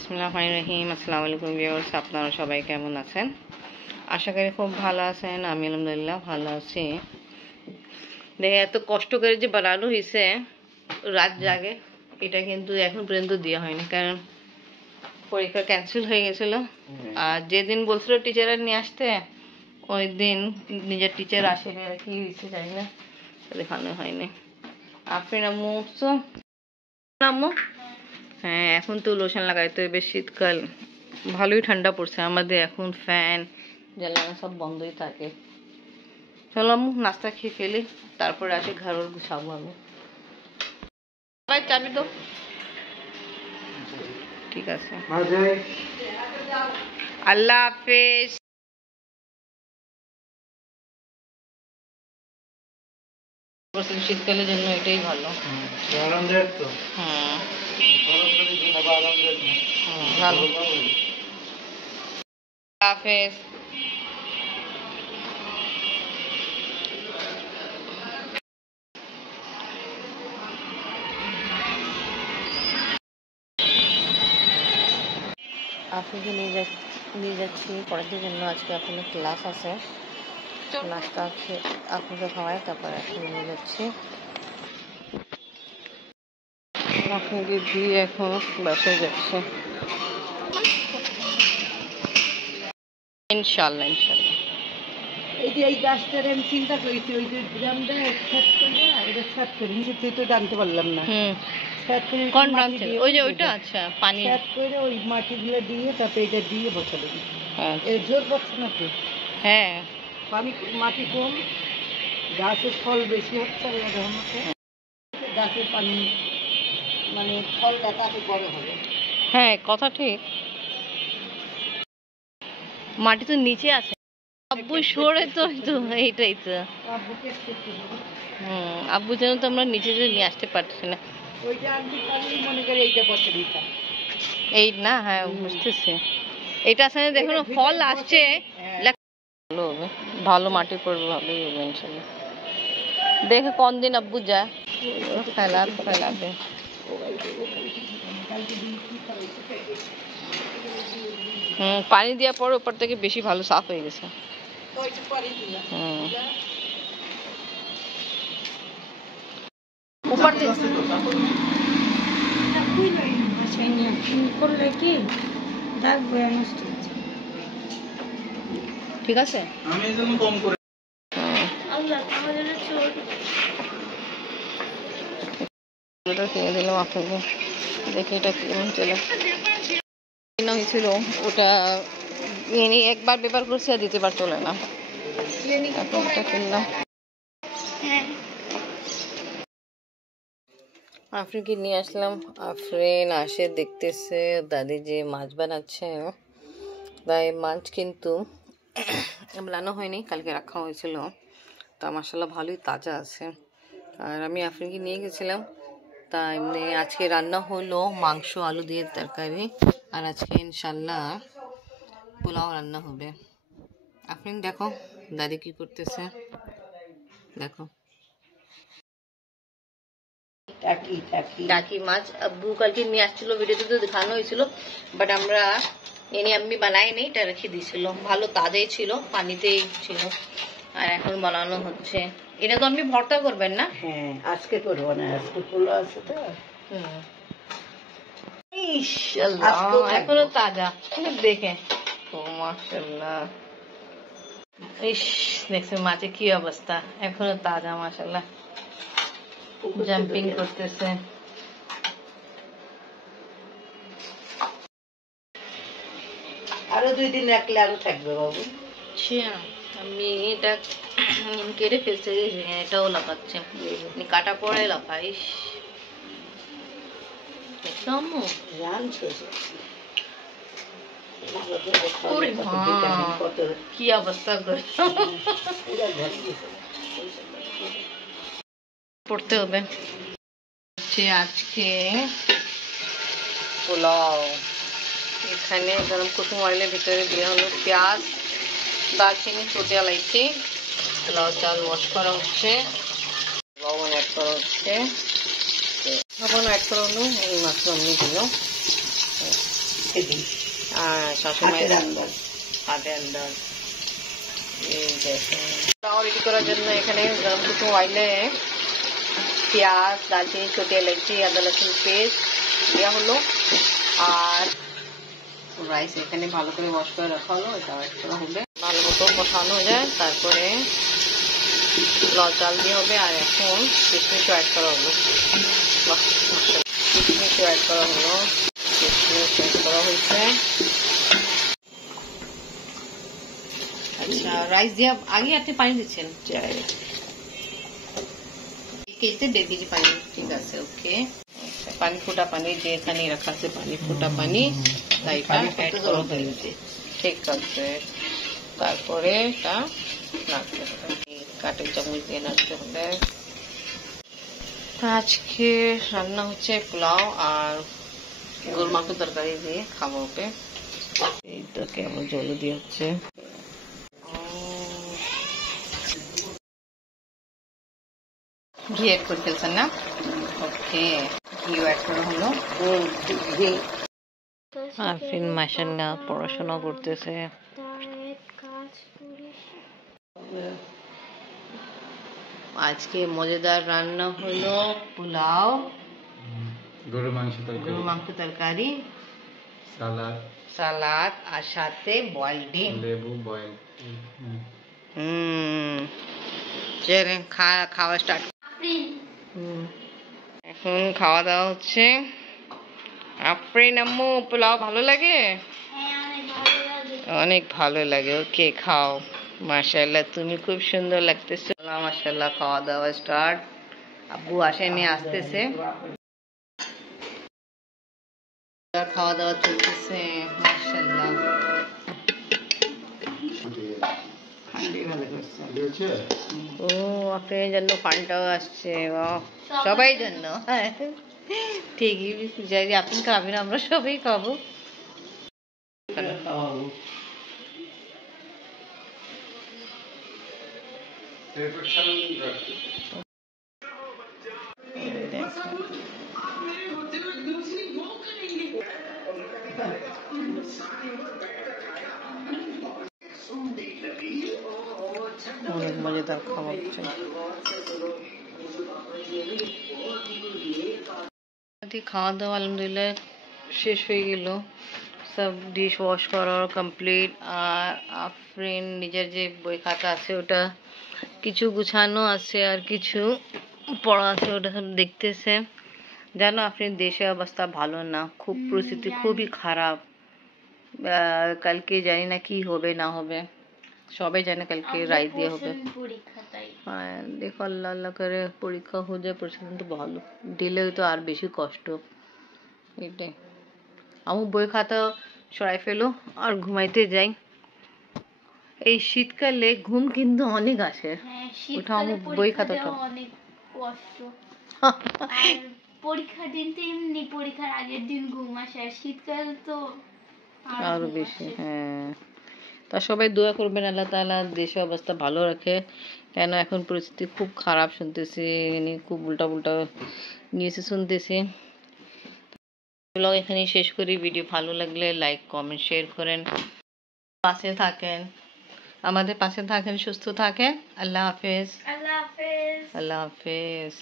বিসমিল্লাহির রহিম। আসসালামু আলাইকুম ভিউয়ার্স, আপনারা সবাই কেমন আছেন? আশা করি খুব ভালো আছেন। আমি আলহামদুলিল্লাহ ভালো আছি। দেখে এত কষ্ট করে যে বানানো হয়েছে রাত জাগে, এটা কিন্তু এখন পর্যন্ত দেওয়া হয়নি, কারণ পরীক্ষা ক্যান্সেল হয়ে গেছিলো। আর যেদিন বলছিল টিচাররা নিয়ে আসতে, ওই দিন নিজের টিচার আসেনি, আর কি হয়েছে জানি না, দেখানো হয়নি। আপনি আম্মু আম্মু হ্যাঁ, এখন তো লোশন লাগাইতে হবে, শীতকাল ভালোই ঠান্ডা পড়ছে আমাদের, এখন ফ্যান জ্বালানো সব বন্ধই থাকে। চলো আম্মু নাস্তা খেয়ে ফেলি, তারপরে আসে ঘর গুছাবো আমি। ভাই চাবি তো, ঠিক আছে, আল্লাহ হাফেজ। শীতকালের জন্য এটাই ভালো। ভালো, হাফেজ। আপনাকে নিয়ে যাচ্ছি পড়ার জন্য। আজকে আপনার ক্লাস আছে, নাস্তা আপনাকে খাওয়াই, তারপর এখন নিয়ে যাচ্ছি। আপনাকে দিয়ে এখন বাসায় যাচ্ছে ইনশাল্লাহ ইনশাল্লাহ। এই যে এই গাছটার আমি চিন্তা করেছি, ওই যে গ্রামটা ছাদ করে এটা ছাদ করে নিচে তো জানতে পারলাম না। ছাদ করে কোন গ্রাম থেকে? ওই যে ওইটা, আচ্ছা, পানি ছাদ করে ওই মাটিগুলো দিয়ে তারপরে এটা দিয়ে বসালো। এর জোর পড়ছে না তো? হ্যাঁ, পানি মাটি কম, গাছের ফল বেশি হচ্ছে, আর এরকম হচ্ছে গাছের পানি মানে ফলটা তাতে বড় হবে। হ্যাঁ, কথা ঠিক। মাটি তো নিচে আছে, আব্বু সরে তো এইটাই তো। আব্বু যেন তো আমরা নিচে যে নিয়ে আসতে পারছি না। ওইটা আমি মনে করি এইটা বসে দিতাম। এই না, হ্যাঁ বুঝতেছি। এটা আসলে দেখুন ফল আসছে, ভালো হবে, ভালো মাটি পড়বে, ভালোই হবে ইনশাল্লাহ। দেখে কোন দিন আব্বু যা ফেলাবে। পানি দেওয়ার পর উপর থেকে বেশি ভালো সাফ হয়ে গেছে। উপর থেকে ঠিক আছে। কিনে দিলাম আপনাকে, দেখে এটা কেমন চলে কেনা হয়েছিল। ওটা একবার ব্যবহার করছি আর দ্বিতীয়বার চলে না, এখন এটা কিনলাম। আফরিনকে নিয়ে আসলাম। আফরিন আসে দেখতেছে দাদি যে মাছ বানাচ্ছে, তাই মাছ কিন্তু বানানো হয়নি, কালকে রাখা হয়েছিল, তা মাশাআল্লাহ ভালোই তাজা আছে। আর আমি আফরিনকে নিয়ে গেছিলাম, তা এমনি আজকে রান্না হলো মাংস আলু দিয়ে তরকারি, আর আজকে ইনশাল্লাহ পোলাও রান্না হবে। আফরিন দেখো দাদি কি করতেছে, দেখো টাকি মাছ আব্বু কালকে নিয়ে আসছিল, ভিডিওতে তো দেখানো হয়েছিল, বাট আমরা এনে আমি বানাইনি, এটা রেখে দিয়েছিল, ভালো তাজাই ছিল, পানিতেই ছিল, আর এখন বানানো হচ্ছে। এটা তো আপনি ভর্তা করবেন না? হ্যাঁ, আজকে করবো না, আজকে পোলাও আছে তো। এখনো তাজা দেখে, ও মাশাআল্লাহ। ইস, দেখছেন মাছের কি অবস্থা, এখনো তাজা মাশাআল্লাহ, জাম্পিং করতেছে। আরো 2 দিন রাখলে আরো থাকবে বাবু। আমি এটা কেটে ফেলছে, এটাও লাফাচ্ছে, কাটা পড়ে লাফাইস কি অবস্থা পড়তে হবে। আজকে পোলাও, এখানে গরম কুসুম অয়েলের ভিতরে দিয়ে হলো পেঁয়াজ, দারচিনি, ছোটে এলাইচি, পোলাও চাল ওয়াশ করা হচ্ছে, লবণ অ্যাড করা হচ্ছে, লবণ অ্যাড করানো, এই মাত্র আমি দিল। সেদিন শাশুড়ি হাতের আন্দাজ। হাতে আন্দাজ। এই দেখেন পোলাও রেডি করার জন্য এখানে গরম কুসুম অয়েলে পেঁয়াজ, দারচিনি, ছোট এলাচি, আদা রসুন পেস্ট দেওয়া হলো। আর রাইস এখানে ভালো করে ওয়াশ করে রাখা হলো, এটা অ্যাড করা হবে, ভালো মতো কষানো যায়। তারপরে চাল দিয়ে হবে। আর এখন কিশমিশও অ্যাড করা হলো, কিশমিশও অ্যাড করা হলো, কিশমিশ অ্যাড করা হয়েছে। আচ্ছা, রাইস দিয়ে আগে আপনি পানি দিচ্ছেন? কেজিতে 1.5 কেজি পানি, ঠিক আছে, ওকে। পানি ফোটা পানি যে এখানে রাখা আছে, পানি ফোটা পানি, তাই অ্যাড করা হয়েছে, ঠিক আছে। তারপরে এটা নাড়তে হবে, কাঠের চামচ দিয়ে নাড়তে হবে। আজকে রান্না হচ্ছে পোলাও আর গরুর মাংস তরকারি দিয়ে খাবো ওকে। এই তো কেমন জল দিয়ে হচ্ছে, ঘি অ্যাড করে ফেলছেন না? ওকে, ঘি অ্যাড করা হলো। আরফিন মাশাআল্লাহ পড়াশোনা করতেছে। আজকে মজাদার রান্না হলো পোলাও, গরুর মাংস তরকারি, সালাদ আর সাথে বয়েলড ডিম, লেবু বয়েল। চলেন খাওয়া স্টার্ট। এখন খাওয়া দাওয়া হচ্ছে। আফরিন আম্মু, পোলাও ভালো লাগে? অনেক ভালো লাগে, ওকে খাও। মাশাআল্লাহ, তুমি খুব সুন্দর লাগতেছে। মাশাআল্লাহ, খাওয়া দাওয়া স্টার্ট। আব্বু আসেনি, আসতেছে। খাওয়া দাওয়া চলতেছে, মাশাআল্লাহ। ও, আপনার জন্য পানটাও আসছে, সবাই জন্য। ঠিকই, যাই আপনি খাবেন, আমরা সবাই খাবো। অনেক মজাদার খাবার হচ্ছে। খাওয়া দাওয়া আলহামদুলিল্লাহ শেষ হয়ে গেল, সব ডিশ ওয়াশ করা কমপ্লিট। আর আফরিন নিজের যে বই খাতা আছে ওটা কিছু গুছানো আছে আর কিছু পড়া আছে, ওটা সব দেখতেছে। জানো আফরিন, দেশের অবস্থা ভালো না, খুব পরিস্থিতি খুবই খারাপ। কালকে জানি না কি হবে না হবে, সবাই জানে কালকে রায় দিয়ে হবে। হ্যাঁ, দেখো আল্লাহ আল্লাহ করে পরীক্ষা হয়ে যায়, পরীক্ষা তো ভালো, দিলে তো আর বেশি কষ্ট। এটাই, আমি বই খাতা সরাই ফেলো আর ঘুমাইতে যাই। এই শীতকালে ঘুম কিন্তু অনেক আসে, ওটা আমি বই খাতাটা অনেক কষ্ট। পরীক্ষার দিন তো এমনি, পরীক্ষার আগের দিন ঘুম আসে, আর শীতকাল তো আরো বেশি। হ্যাঁ, তা সবাই দোয়া করবেন আল্লাহ তাআলা দেশের অবস্থা ভালো রাখে, কেন এখন পরিস্থিতি খুব খারাপ শুনতেছি, খুব উল্টা পুল্টা নিউজে শুনতেছি। ব্লগ এখানেই শেষ করি। ভিডিও ভালো লাগলে লাইক কমেন্ট শেয়ার করেন, পাশে থাকেন, আমাদের পাশে থাকেন, সুস্থ থাকেন। আল্লাহ হাফেজ। আল্লাহ হাফেজ।